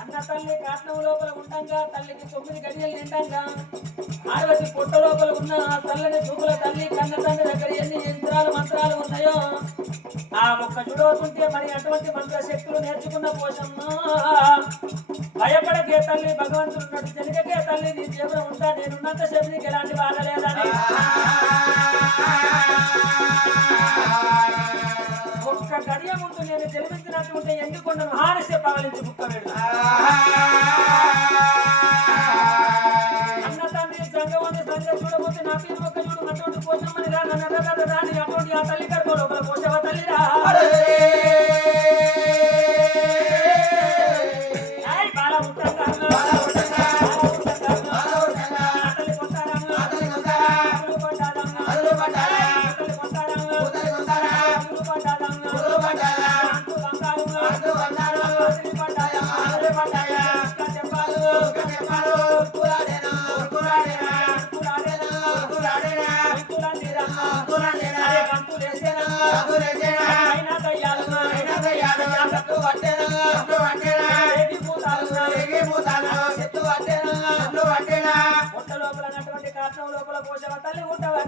అన్న తల్లి కాట్నం లోపల ఉండంగా తల్లికి 9 గడియలు నిండంగా పార్వతి పొట్ట లోపల ఉన్న తల్లిని చూపుల తల్లి కన్న తండ్రి దగ్గర ఎన్ని యంత్రాలు మంత్రాలు ఉన్నాయో ఆ ఒక్క చూడవుతుంటే మరి అటువంటి మంత్ర శక్తులు నేర్చుకున్న పోషమ్మ భయపడకే తల్లి భగవంతుడు నడు జనకకే తల్లి నీ జీవనం ఉంటా నేనున్నంత సేపు నీకు ఎలాంటి బాధ లేదని ఒక్క గడియ ముందు నేను తెలిపించినట్టుంటే ఎందుకున్న మహానిశ పగలించి బుక్కవేడు అన్న తండ్రి సంగవని సంగ చూడబోతే నా పేరు ఒక్క చూడు అటువంటి పోషమ్మని రా రాని అటువంటి ఆ తల్లి కడుపు లోపల పోషవ తల్లిరా లోపల పోషవ తల్లి ఉంటావే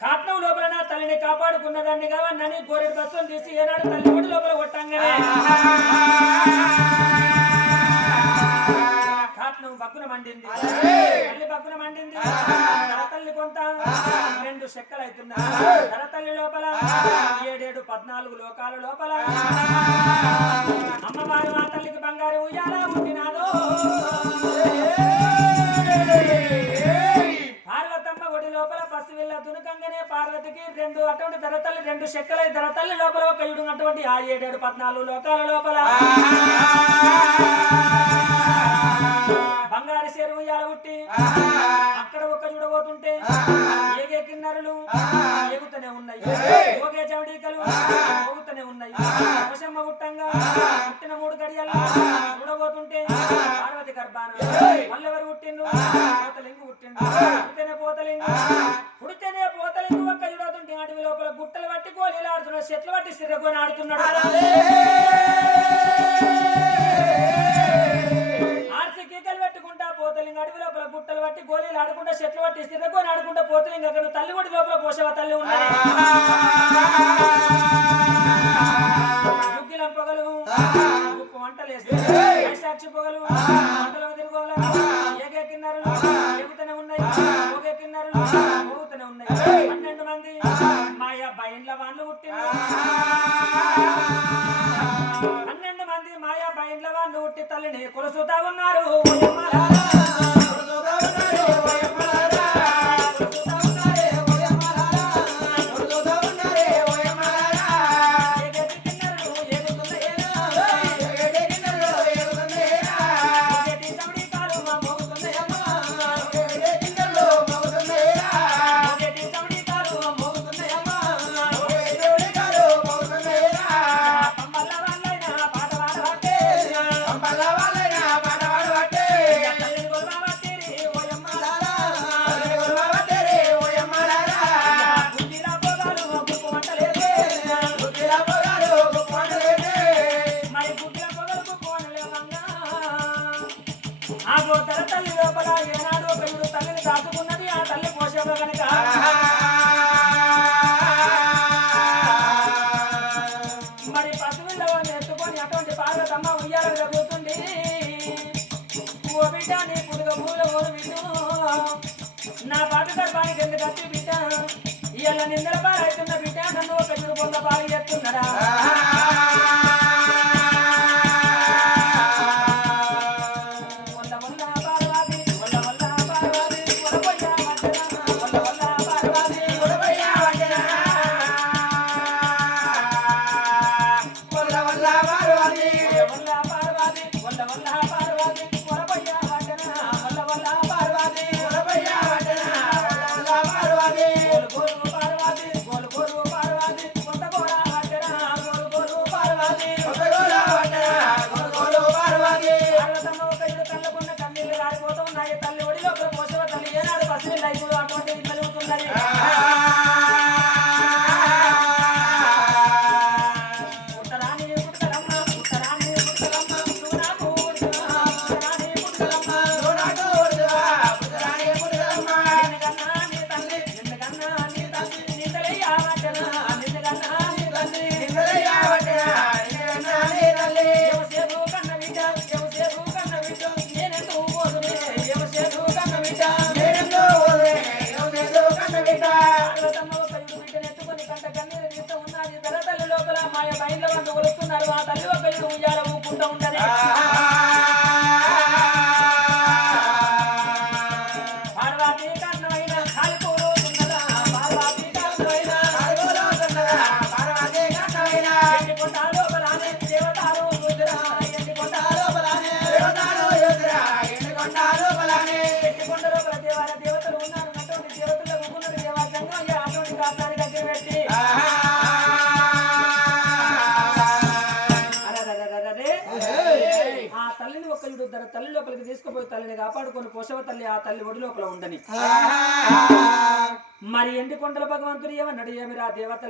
కాట్నం లోపల నా తల్లిని కాపాడుకున్నదాన్ని కావన్నని గోరెడు బస్సం తీసి ఏనాడు తల్లి ఒడి లోపల కొట్టంగానే కాట్నం బక్కున మండింది తల్లి బక్కున మండింది తల్లి కొంత 2 చెక్కలు అవుతున్నాయి తల్లి లోపల 7 14 లోకాల లోపల అమ్మవారు ఆ తల్లికి బంగారు ఉయ్యాల పుట్టినాదో లోపల పసివిల్ల దునకంగానే పార్వతికి 2 అటువంటి ధరతల్లి 2 చెక్కలై ధరతల్లి లోపల ఒక అటువంటి ఆ 7 14 లోకాల లోపల బంగారు చెరువు ఇయాల పుట్టి అక్కడ ఒక్క చూడబోతుంటే ఏగే కిన్నరులు ఎగుతూనే ఉన్నాయి, ఓగే చవడీకలు మోగుతూనే ఉన్నాయి. వశమ్మ పుట్టంగా పుట్టిన 3 గడియల్లో చూడబోతుంటే పార్వతి గర్భాన మళ్ళెవరు పుట్టిండు? పోతలింగు పుట్టిండు. పుడితేనే పోతలింగు ఒక్క చూడబోతుంటే అడవి లోపల గుట్టలు పట్టి గోళీలు ఆడుతున్నాడు, చెట్లు పట్టి సిర్రకొని ఆడుతున్నాడు. ఆర్సికీకలు పెట్టుకుంటా పోతలింగ అడవి లోపల గుట్టలు పట్టి గోళీలు ఆడుకుంటా చెట్లు పట్టి సిర్రకొని ఆడుకుంటా పోతలింగ అక్కడ తల్లి ఒడి లోపల పోషవ తల్లి ఉన్నది. ముగ్గిలం పొగలు ఉప్పు వంటలేసి సాక్షి పొగలు వంటలు తిరుగుల ఏగే కిన్నరులు ఎగుతూనే ఉన్నాయి, ఓగే కిన్నరులు మోగుతూనే ఉన్నాయి. 12 మంది మాయా బయన్ల వాళ్ళు పుట్టిన 12 మంది మాయా బయన్ల వాళ్ళు పుట్టి తల్లిని కొలుసుతా ఉన్నారు. తల్లి లోపల ఏనాడు పెళ్ళి తల్లిని దాచుకున్నది ఆ తల్లి పోషక కనుక మరి పశువుల్లో ఎత్తుకొని అటువంటి పార్వతమ్మ ఉయ్యాల కూర్చుండి. ఓ బిడ్డ నీ పుడుగ పూల ఓరు బిడ్డు నా పాటు గర్భానికి ఎందుకు వచ్చి బిడ్డ ఇవాళ నిందల పాలవుతున్న బిడ్డ నన్ను పెళ్లి పొంద బాగా చేస్తున్నాడా? తల్లి ఒడి లోపల పోషవ తల్లి ఏనాడు పసిని లైఫ్ అటువంటి కలుగుతున్నది. పుట్టరాని పుట్టరమ్మ పుట్టరాని పుట్టరమ్మ నువ్వు పుట్టరాని పుట్టరమ్మ పుట్టరాని పుట్టరమ్మ నిన్నకన్నా నీ తల్లి నిన్నకన్నా నీ తల్లి నిన్నలయ్యా వచన నిన్నకన్నా నీ తల్లి నిన్నలయ్యా వచన నిన్నకన్నా నీ తల్లి ఎవసేపు కన్న బిడ్డ ఎవసేపు కన్న బిడ్డ నేనెందుకు పోదునే ఎవసేపు కన్న బిడ్డ నేనెందుకు పోదునే ఎవసేపు కన్న బిడ్డ పార్వతమ్మ ఒక బిడ్డనెత్తుకొని కంట కన్నీరు తీస్తూ ఉన్నది. తన తల్లి లోపల మాయ బయళ్ళ వంట కొలుస్తున్నారు. ఆ తల్లి ఒక ఉయ్యాల ఊపుకుంటూ ఉంటది. పార్వతీ కన్నమైన కాలిపోరు ఉన్నదా పార్వతీ కన్నమైన కాలిపోరు ఉన్నదా పార్వతీ కన్నమైన ఎన్ని కొండ లోపలానే దేవతాలు రుద్రా ఎన్ని కొండ లోపలానే దేవతాలు రుద్రా ఎన్ని కొండ లోపలానే ఎన్ని కొండ లోపల దేవతలు ఉన్నారు. అటువంటి దేవతలకు ఉన్నది దేవాసంగం అటువంటి కాపానికి దగ్గర పెట్టి ఆ తల్లిని ఒక్కళ్ళు తల్లి లోపలికి తీసుకుపోయి తల్లిని కాపాడుకొని పోషవ తల్లి ఆ తల్లి ఒడి లోపల ఉండని. మరి ఎండి కొండల భగవంతుడు ఏమన్నాడు? ఏమిరా దేవతలు